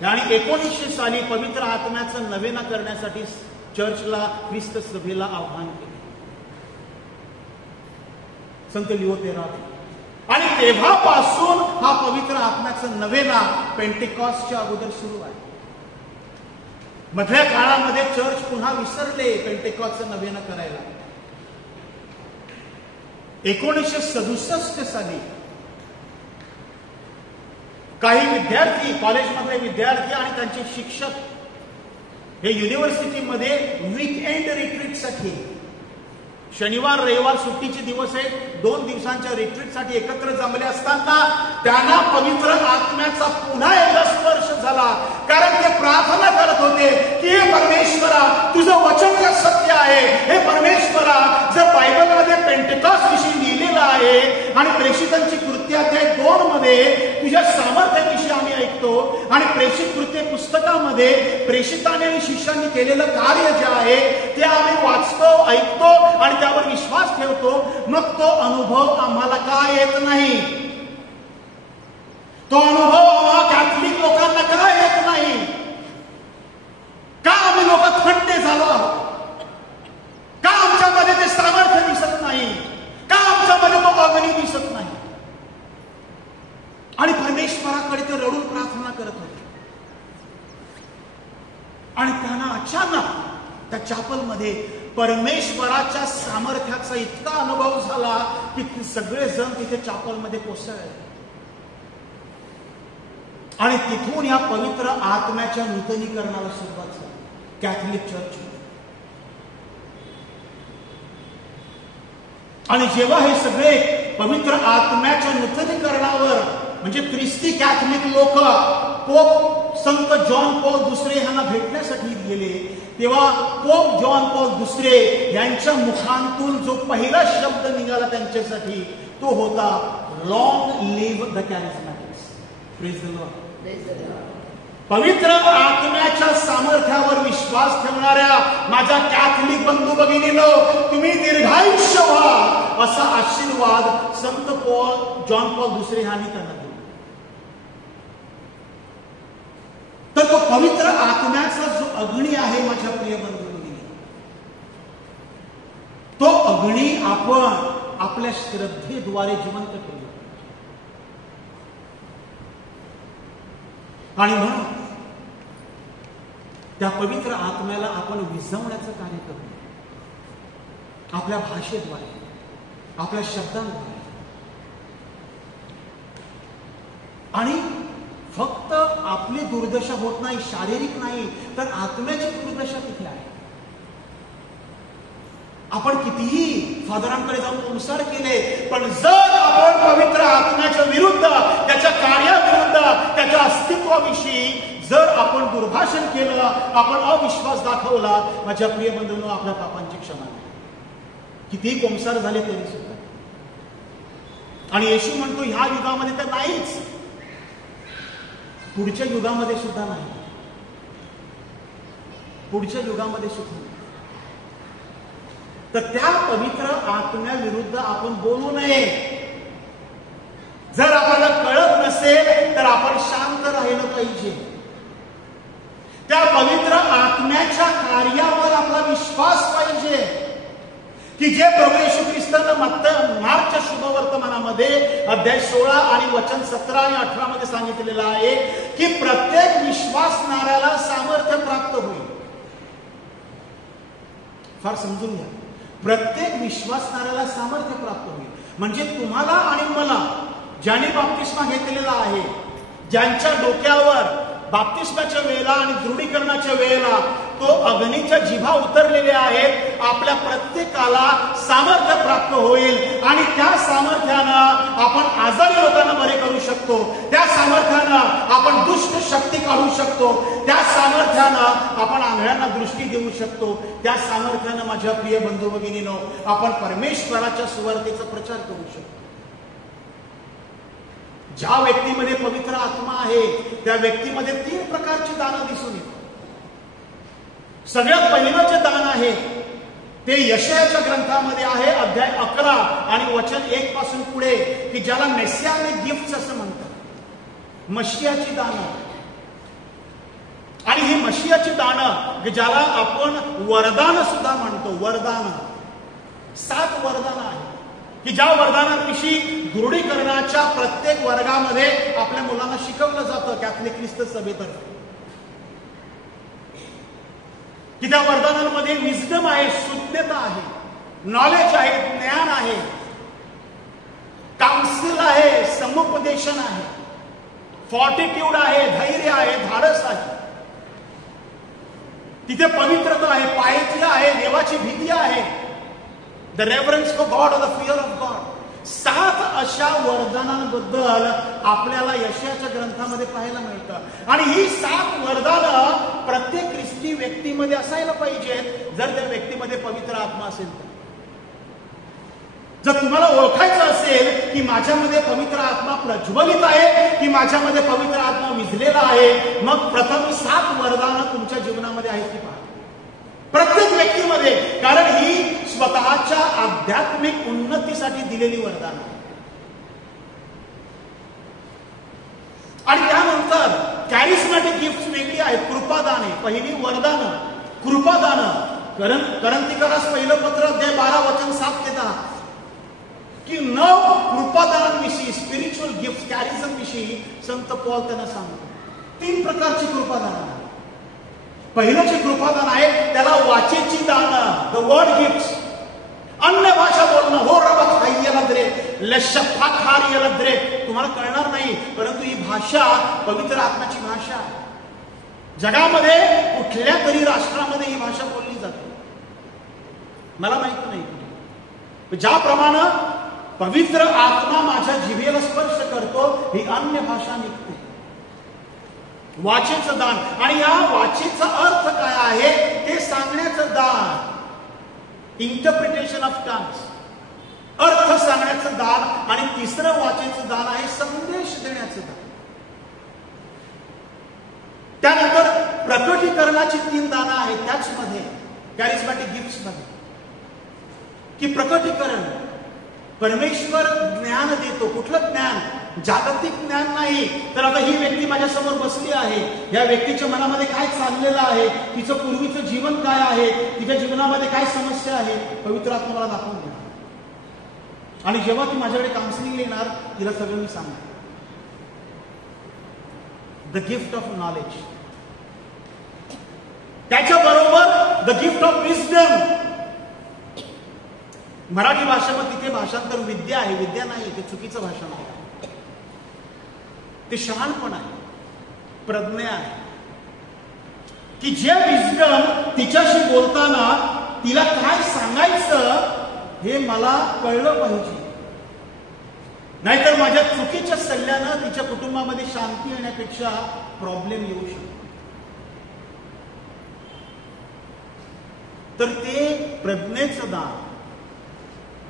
यांनी 1900 साली पवित्र आत्म्याचं नवेना करण्यासाठी चर्चला, ख्रिस्त सभेला आव्हान केले. संत लिओ 13वे. आणि तेव्हापासून हा पवित्र आत्म्याचं नवेना पेंटेकॉस्टच्या अगोदर सुरू आहे. मधल्या काळामध्ये चर्च पुन्हा विसरले पेंटेकॉस्टचं नवेना करायला. 1967 साली काही विद्यार्थी, कॉलेजमधले विद्यार्थी आणि त्यांचे शिक्षक हे युनिव्हर्सिटीमध्ये वीकेंड रिट्रीटसाठी, शनिवार रविवार सुट्टीचे दिवस आहे, 2 दिवसांच्या रिट्रीटसाठी एकत्र जमले असताना त्यांना पवित्र आत्म्याचा पुन्हा एकदा स्पर्श झाला. कारण ते प्रार्थना करत होते की हे परमेश्वरा, तुझं वचन जे सत्य आहे, हे परमेश्वरा, जर बायबलमध्ये पेंटेकॉस्ट विषयी लिहिलेलं आहे आणि प्रेषितांची कृत्य अध्याय 2 मध्ये तुझ्या सामर्थ्याविषयी आम्ही ऐकतो आणि प्रेषित कृत्य पुस्तकामध्ये प्रेषितांनी आणि शिष्यांनी केलेलं कार्य जे आहे ते आम्ही वाचतो, ऐकतो आणि त्यावर विश्वास ठेवतो, मग तो अनुभव आम्हाला का येत नाही? तो अनुभव आम्हाला कॅथलिक लोकांना का येत नाही? का आम्ही लोक थंड झालो आहोत? का आमच्यामध्ये ते सामर्थ्य दिसत नाही? का आमच्यामध्ये तो अग्नी दिसत नाही? आणि परमेश्वराकडे ते रडून प्रार्थना करत होते आणि त्यांना अचानक त्या चॅपलमध्ये परमेश्वराच्या सामर्थ्याचा इतका अनुभव झाला की सगळे जण तिथे चॅपलमध्ये कोसळले. आणि तिथून या पवित्र आत्म्याच्या नूतनीकरणाला सुरुवात झाली कॅथलिक चर्च. आणि जेव्हा हे सगळे पवित्र आत्म्याच्या नूतनीकरणावर म्हणजे ख्रिस्ती कॅथलिक लोक पोप संत जॉन पॉल दुसरे यांना भेटण्यासाठी गेले, तेव्हा पोप जॉन पॉल दुसरे यांच्या मुखांतून जो पहिला शब्द निघाला त्यांच्यासाठी तो होता, long live the charismatics. Praise the Lord. पवित्र आत्म्याच्या सामर्थ्यावर विश्वास ठेवणाऱ्या माझ्या कॅथलिक बंधू भगिनींनो, तुम्ही दीर्घायुष्य व्हा, असा आशीर्वाद संत जॉन पॉल दुसरे यांनी त्यांना दिला. तर तो पवित्र आत्म्याचा जो अग्नी आहे माझ्या प्रिय बंधू भगिनी, तो अग्नी आपण आपल्या श्रद्धेद्वारे जिवंत करूया. आणि म्हणून त्या पवित्र आत्म्याला आपण विझवण्याचं कार्य करूया आपल्या भाषेद्वारे, आपल्या शब्दांद्वारे. आणि फक्त आपली दुर्दशा होत नाही, शारीरिक नाही, तर आत्म्याची दुर्दशा किती आहे. आपण कितीही फादरांकडे जाऊन संसार केले, पण जर आपण पवित्र आत्म्याच्या विरुद्ध, त्याच्या कार्याविरुद्ध, त्याच्या अस्तित्वाविषयी जर आपण दुर्भाषण केलं, आपण अविश्वास दाखवला, माझ्या प्रिय बंधूंनो, आपल्या पापांची क्षमा नाही. कितीही कोमसार झाले तरी सुद्धा. आणि येशू म्हणतो ह्या युगामध्ये तर नाहीच, पुढच्या युगामध्ये सुद्धा नाही, पुढच्या युगामध्ये सुद्धा नाही. तर त्या पवित्र आत्म्याविरुद्ध आपण बोलू नये. जर आपल्याला कळत नसेल तर आपण शांत राहिलं पाहिजे. त्या पवित्र आत्म्या करण्याच्या कार्यावर आपला विश्वास पाहिजे की जे प्रभू येशू ख्रिस्तानं मार्कच्या शुभवर्तमानामध्ये अध्याय 16 आणि वचन 17 आणि 18 मध्ये सांगितलेलं आहे की प्रत्येक विश्वासणाऱ्याला सामर्थ्य प्राप्त होईल. फार समजून घ्या, प्रत्येक विश्वासणाऱ्याला सामर्थ्य प्राप्त होईल. म्हणजे तुम्हाला आणि मला ज्याने बाप्तिस्मा घेतलेला आहे, ज्यांच्या डोक्यावर बाप्तिस्माच्या वेळेला आणि दृढीकरणाच्या वेळेला तो अग्नीच्या जिभा उतरलेल्या आहेत, आपल्या प्रत्येकाला सामर्थ्य प्राप्त होईल आणि त्या सामर्थ्यानं आपण आजारी लोकांना बरे करू शकतो. त्या सामर्थ्यानं आपण दुष्ट शक्ती काढू शकतो. त्या सामर्थ्यानं आपण आंधळ्यांना दृष्टी देऊ शकतो. त्या सामर्थ्यानं माझ्या प्रिय बंधू भगिनीनो आपण परमेश्वराच्या सुवार्तेचा प्रचार करू शकतो. ज्या व्यक्तीमध्ये पवित्र आत्मा आहे त्या व्यक्तीमध्ये 3 प्रकारची दानं दिसून येतात. सगळ्यात पहिलं जे दान आहे ते यशायाच्या ग्रंथामध्ये आहे, अध्याय 11 आणि वचन 1 पासून पुढे, की ज्याला मेसियानिक गिफ्ट्स असं म्हणतात, मशियाची दानं. आणि ही मशियाची दानं ज्याला आपण वरदान सुद्धा म्हणतो, वरदान 7 वरदान आहे की ज्या वरदानांविषयी दृढीकरणाच्या प्रत्येक वर्गामध्ये आपल्या मुलांना शिकवलं जातं कॅथलिक ख्रिस्त सभेतर्फे. की त्या वरदानांमध्ये विजडम आहे, शुद्धता आहे, नॉलेज आहे, ज्ञान आहे, काउन्सिल आहे, समुपदेशन आहे, फॉर्टिट्यूड आहे, धैर्य आहे, धाडस आहे, तिथे पवित्रता आहे, पायथ्य आहे, देवाची भीती आहे, द रेव्हरन्स फॉर गॉड और द फिअर ऑफ गॉड. 7 अशा वरदानांबद्दल आपल्याला यशायाच्या ग्रंथामध्ये पाहायला मिळतं. आणि ही 7 वरदानं प्रत्येक ख्रिस्ती व्यक्तीमध्ये असायला पाहिजेत जर त्या व्यक्तीमध्ये पवित्र आत्मा असेल तर. जर तुम्हाला ओळखायचं असेल की माझ्यामध्ये पवित्र आत्मा प्रज्वलित आहे की माझ्यामध्ये पवित्र आत्मा विझलेला आहे, मग प्रथम 7 वरदानं तुमच्या जीवनामध्ये आहेत ती पहा प्रत्येक व्यक्तीमध्ये. कारण ही स्वतःच्या आध्यात्मिक उन्नतीसाठी दिलेली वरदान आहे. आणि त्यानंतर कॅरिस्मॅटिक गिफ्ट वेगळी आहेत. कृपादान आहे, पहिली वरदान कृपादान. करंथीकरास पहिलं पत्र अध्याय 12 वचन 7 ते 10 की 9 कृपादानांविषयी, स्पिरिच्युअल गिफ्ट कॅरिझम विषयी संत पॉल त्यांना सांगतो. 3 प्रकारची कृपादान आहे. पहिलं जे कृपादान आहे त्याला वाचेची दान, द वर्ड गिफ्ट, अन्य भाषा बोलणं, हो रबा खायलद्रे लशफा खार यलद्रे, तुम्हाला कळणार नाही परंतु ही भाषा पवित्र आत्म्याची भाषा आहे. जगामध्ये कुठल्या तरी राष्ट्रामध्ये ही भाषा बोलली जाते, मला माहित नाही. ज्याप्रमाणे पवित्र आत्मा माझ्या जिभेला स्पर्श करतो, ही अन्य भाषा निघते. वाचेचं दान. आणि या वाचेचा अर्थ काय आहे ते सांगण्याचं दान, इंटरप्रिटेशन ऑफ टंग्स, अर्थ सांगण्याचं दान. आणि तिसरं वाचेचं दान आहे संदेश देण्याचं दान. त्यानंतर प्रकटीकरणाची 3 दानं आहेत त्याचमध्ये, कॅरिस्मॅटिक गिफ्ट्स मध्ये, की प्रकटीकरण, परमेश्वर ज्ञान देतो. कुठलं ज्ञान? जागतिक ज्ञान नाही. तर आता ही व्यक्ती माझ्या समोर बसली आहे, या व्यक्तीच्या मनामध्ये काय चाललेलं आहे, तिचं पूर्वीचं जीवन काय आहे, तिच्या जीवनामध्ये काय समस्या आहे, पवित्र आत्मा मला दाखवून देणार. आणि जेव्हा ती माझ्याकडे काउन्सिलिंग येणार तिला सगळं मी सांगणार. द गिफ्ट ऑफ नॉलेज, त्याच्याबरोबर the gift of wisdom. Marathi भाषेमध्ये तिथे भाषांतर विद्या आहे, विद्या नाही, ते चुकीचं भाषण आहे, ते शहाणपण आहे, प्रज्ञा आहे. की जे विजडम तिच्याशी बोलताना तिला काय सांगायचं हे मला कळलं पाहिजे, नाहीतर माझ्या चुकीच्या सल्ल्यानं तिच्या कुटुंबामध्ये शांती येण्यापेक्षा प्रॉब्लेम येऊ शकतो. तर ते प्रज्ञेचं दान,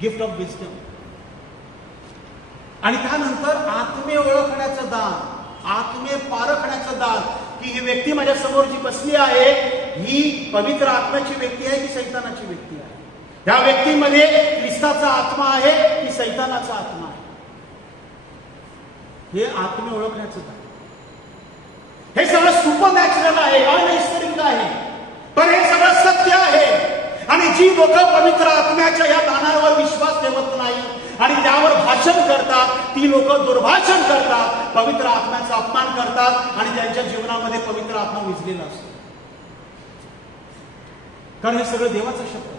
गिफ्ट ऑफ विजडम. आणि त्यानंतर आत्मे ओळखण्याचं दान, आत्मे पारखण्याचं दान, की ही व्यक्ती माझ्या समोर जी बसली आहे ही पवित्र आत्म्याची व्यक्ती आहे की सैतानाची व्यक्ती आहे, या व्यक्तीमध्ये ख्रिस्ताचा आत्मा आहे की सैतानाचा आत्मा आहे, हे आत्मे ओळखण्याचं दान. हे सगळं सुपर नॅचरल आहे, अनैसर्गिक आहे. पण जी लोक पवित्र आत्म्याच्या या दानावर विश्वास ठेवत नाही आणि त्यावर भाषण करतात, ती लोक दुर्भाषण करतात, पवित्र आत्म्याचा अपमान करतात आणि त्यांच्या जीवनामध्ये पवित्र आत्मा विझलेला असतो. कारण हे सगळं देवाचा शब्द आहे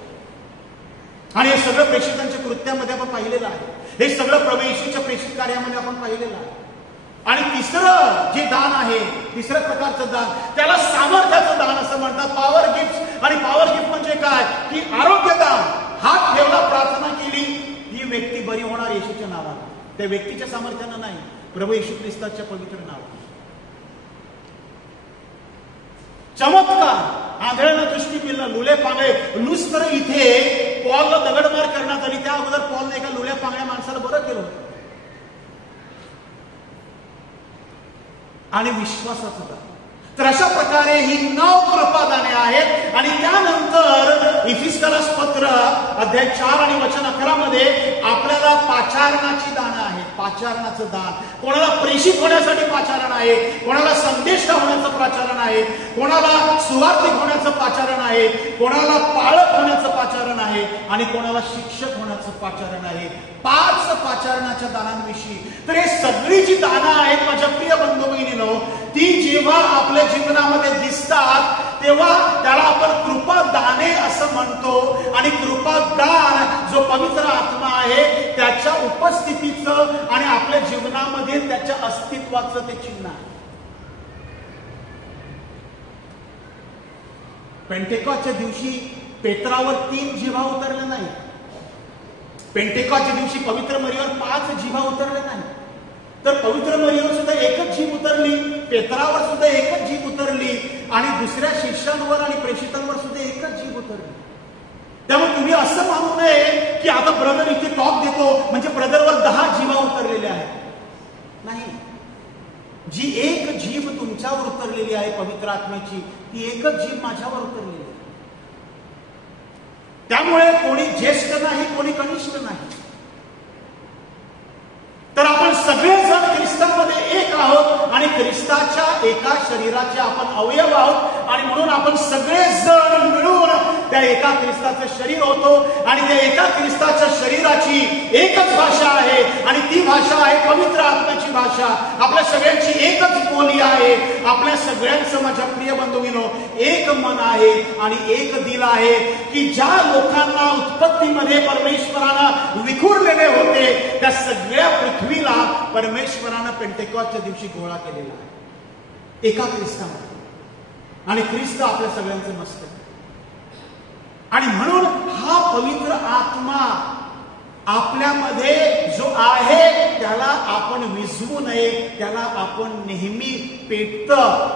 आणि हे सगळं प्रेषितांच्या कृत्यामध्ये आपण पाहिलेलं आहे. हे सगळं प्रभू येशूच्या प्रेषित कार्यामध्ये आपण पाहिलेलं आहे. आणि तिसरं जे दान आहे, तिसऱ्या प्रकारचं दान, त्याला सामर्थ्याचं दान असं म्हणतात, पॉवर गिफ्ट. आणि पॉवर गिफ्ट म्हणजे काय की आरोग्य दान. हात ठेवला, प्रार्थना केली, ही व्यक्ती बरी होणार येशूच्या नावाने, त्या व्यक्तीच्या सामर्थ्यानं नाही, प्रभू येशू ख्रिस्ताच्या पवित्र नावाने. चमत्कार, आंधळ्यांना दृष्टी मिळणं, लुले पांगळे. नुसतं इथे पॉलला दगडमार करण्यात आली, त्या अगोदर पॉलने एका लुल्या पांगळ्या माणसाला बरं केलं आणि विश्वासाचं दान. तर अशा प्रकारे ही 9 कृपादाने आहेत. आणि त्यानंतर इफिस्करास पत्र अध्याय 4 आणि वचन 11 मध्ये आपल्याला पाचारणाची दानं आहेत. पाचारणाचं दान, कोणाला प्रेषित होण्यासाठी पाचारण आहे, कोणाला संदेश होण्याचं पाचारण आहे, कोणाला सुवार्थिक होण्याचं पाचारण आहे, कोणाला पाळक होण्याचं पाचारण आहे आणि कोणाला शिक्षक होण्याचं पाचारण आहे. 5 पाचारणाच्या दानांविषयी. तर हे सगळी जी दानं आहेत माझ्या प्रिय बंधू भगिनींनो, ती जेव्हा आपल्या जीवनामध्ये दिसतात तेव्हा त्याला आपण कृपादाने असं म्हणतो. आणि कृपादान जो पवित्र आत्मा आहे त्याच्या उपस्थितीचं आणि आपल्या जीवनामध्ये त्याच्या अस्तित्वाचं ते चिन्ह आहे. पेंटेकॉस्टच्या दिवशी पेत्रावर 3 जिव्हा उतरले नाही. पेंटेकॉस्टच्या दिवशी पवित्र मरीवर 5 जिव्हा उतरले नाही. तर पवित्र मरीवर सुद्धा एकच जीभ उतरली, पेत्रावर सुद्धा एकच जीभ उतरली आणि दुसऱ्या शिष्यांवर आणि प्रेषितांवर सुद्धा एकच जीभ उतरली. त्यामुळे तुम्ही असं मानू नये की आता ब्रदर इथे टॉक देतो म्हणजे ब्रदरवर 10 जिव्हा उतरलेल्या आहेत. नाही, जी एक जीभ तुमच्यावर उतरलेली आहे पवित्र आत्म्याची, ती एकच जीभ माझ्यावर उतरलेली आहे. त्यामुळे कोणी ज्येष्ठ नाही, कोणी कनिष्ठ नाही. तर आपण सगळेजण ख्रिस्तामध्ये एक आहोत आणि ख्रिस्ताच्या एका शरीराचे आपण अवयव आहोत. आणि म्हणून आपण सगळेजण मिळून त्या एका ख्रिस्ताचं शरीर होतो. आणि त्या एका ख्रिस्ताच्या शरीराची एकच भाषा आहे आणि ती भाषा आहे पवित्र आत्म्याची भाषा. आपल्या सगळ्यांची एकच बोली आहे. आपल्या सगळ्यांचं माझ्या प्रिय बंधूंनो एक मन आहे आणि एक दिल आहे. की ज्या लोकांना उत्पत्तीमध्ये परमेश्वरानं विखुरलेले होते त्या सगळ्या पृथ्वीला परमेश्वरानं पेंटेकॉस्टच्या दिवशी गोळा केलेला आहे एका ख्रिस्तामध्ये. आणि ख्रिस्त आपल्या सगळ्यांचे मस्तक. आणि म्हणून हा पवित्र आत्मा आपल्यामध्ये जो आहे त्याला आपण विझवू नये, त्याला आपण नेहमी पेटतं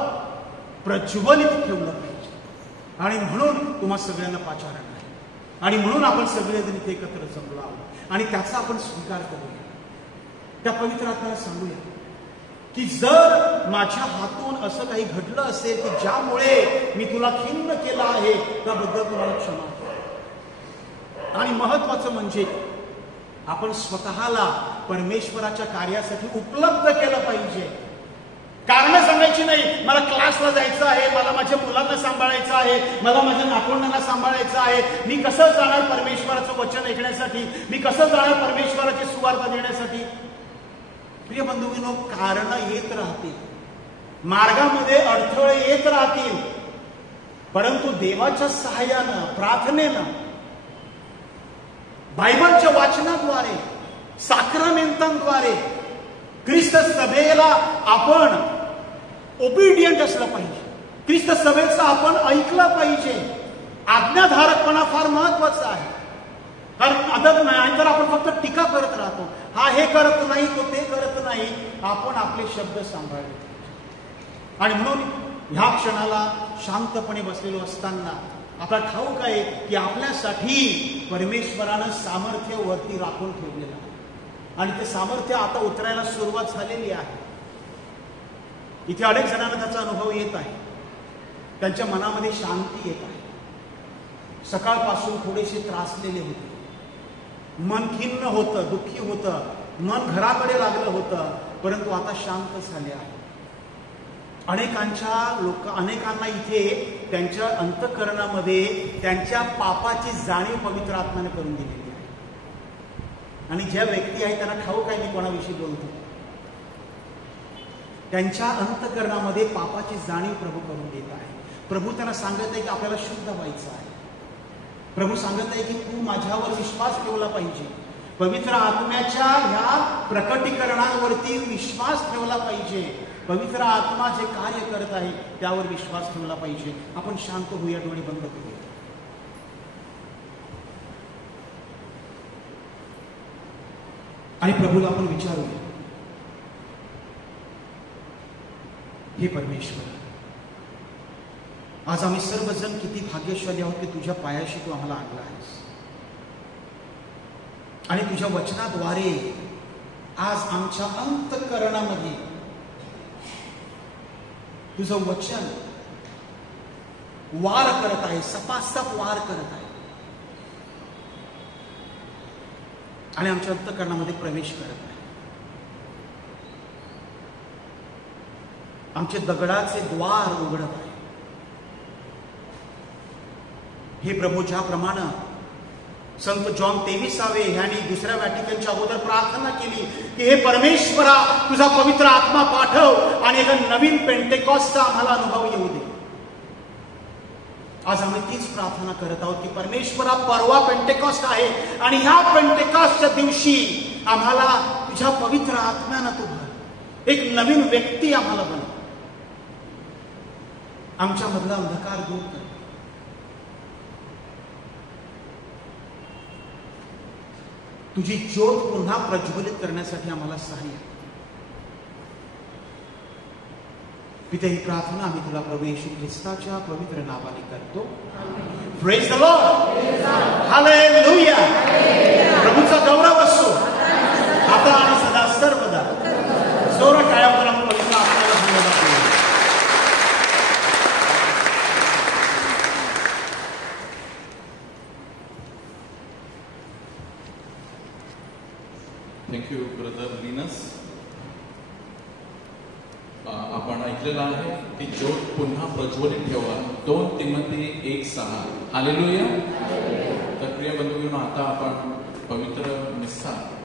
प्रज्वलित ठेवलं पाहिजे. आणि म्हणून तुम्हा सगळ्यांना पाचारण आहे आणि म्हणून आपण सगळेजण इथे एकत्र जमलो आहोत आणि त्याचा आपण स्वीकार करूया. त्या पवित्र आत्म्याला सांगूया की जर माझ्या हातून असं काही घडलं असेल की ज्यामुळे मी तुला खिन्न केलं आहे त्याबद्दल तुम्हाला क्षमा. आणि महत्वाचं म्हणजे आपण स्वतःला परमेश्वराच्या कार्यासाठी उपलब्ध केलं पाहिजे. कारण सांगायची नाही, मला क्लासला जायचं आहे, मला माझ्या मुलांना सांभाळायचं आहे, मला माझ्या नातवंडांना सांभाळायचं आहे, मी कसं जाणार परमेश्वराचं वचन ऐकण्यासाठी, मी कसं जाणार परमेश्वराची सुवार्ता देण्यासाठी. प्रिय बंधूंनो, कारण येत राहतील, मार्गामध्ये अडथळे येत राहतील, परंतु देवाच्या सहाय्यानं, प्रार्थनेनं, बायबलच्या वाचनाद्वारे, साक्रमेंटांद्वारे ख्रिस्त सभेला आपण ओबिडियंट असलं पाहिजे. ख्रिस्त सभेचं आपण ऐकलं पाहिजे. आज्ञाधारकपणा फार महत्वाचा आहे. कारण अदर नाही तर आपण फक्त टीका करत राहतो, हा हे करत नाही, तो ते करत नाही. आपण आपले शब्द सांभाळले. आणि म्हणून ह्या क्षणाला शांतपणे बसलेलो असताना आपला ठाऊक आहे की आपल्यासाठी परमेश्वरानं सामर्थ्य वरती राखून ठेवलेलं आहे आणि ते सामर्थ्य आता उतरायला सुरुवात झालेली आहे. इथे अनेक जणांना त्याचा अनुभव येत आहे. त्यांच्या मनामध्ये शांती येत आहे. सकाळपासून थोडेसे त्रासलेले होते, मन खिन्न होतं, दुःखी होतं, मन घराकडे लागलं होतं, परंतु आता शांत झाले आहे. अनेकांना इथे त्यांच्या अंतःकरणामध्ये त्यांच्या पापाची जाणीव पवित्र आत्म्याने करून दिलेली आहे. आणि ज्या व्यक्ती आहेत त्यांना ठाऊक आहे मी कोणाविषयी बोलतो. त्यांच्या अंतःकरणामध्ये पापाची जाणीव प्रभू करून देत आहे. प्रभू त्यांना सांगत आहे की आपल्याला शुद्ध व्हायचं आहे. प्रभू सांगत आहे की तू माझ्यावर विश्वास ठेवला पाहिजे. पवित्र आत्म्याच्या ह्या प्रकटीकरणावरती विश्वास ठेवला पाहिजे. पवित्र आत्मा जे कार्य करत आहे त्यावर विश्वास ठेवला पाहिजे. आपण शांत होऊया, डोळे बंद करूया. आणि प्रभूला आपण विचारूया, हे परमेश्वर, आज आम्ही सर्वजण किती भाग्यशाली आहोत की तुझ्या पायाशी तू आम्हाला आणला आहेस. आणि तुझ्या वचनाद्वारे आज आमच्या अंतःकरणामध्ये तुझं वचन वार करत आहे, सपासप वार करत आहे आणि आमच्या अंतःकरणामध्ये प्रवेश करत आहे. आमचे दगडाचे द्वार उघडत आहे. हे प्रभू, ज्याप्रमाणे संत जॉन 23 ह्यांनी दुसऱ्या व्हॅटिकनच्या अगोदर प्रार्थना केली की हे परमेश्वरा, तुझा पवित्र आत्मा पाठव आणि एक नवीन पेंटेकॉस्टचा आम्हाला अनुभव येऊ दे. आज आम्ही तीच प्रार्थना करत आहोत की परमेश्वरा, परवा पेंटेकॉस्ट आहे आणि ह्या पेंटेकॉस्टच्या दिवशी आम्हाला तुझ्या पवित्र आत्म्यानं तू भर, एक नवीन व्यक्ती आम्हाला बन, आमच्या मधला अंधकार दूर कर. तुझी ज्योत पुन्हा प्रज्वलित करण्यासाठी आम्हाला सहाय्य. पिता, ही प्रार्थना आम्ही तुला प्रभू येशू ख्रिस्ताच्या पवित्र नावाने करतो. Praise the Lord, hallelujah. प्रभूचा गौरव असो आता आणि सदा सर्वदा. जोरात टाळ्या वाजवून आपण पवित्र आत्म्याला धन्यवाद देऊ. Thank you brother Linus. आपण ऐकलेलं आहे की ज्योत पुन्हा प्रज्वलित ठेवा, 2 तिमोथी 1:6. हालेलुया. तर प्रिय बंधूंनो, आता आपण पवित्र मिस्सा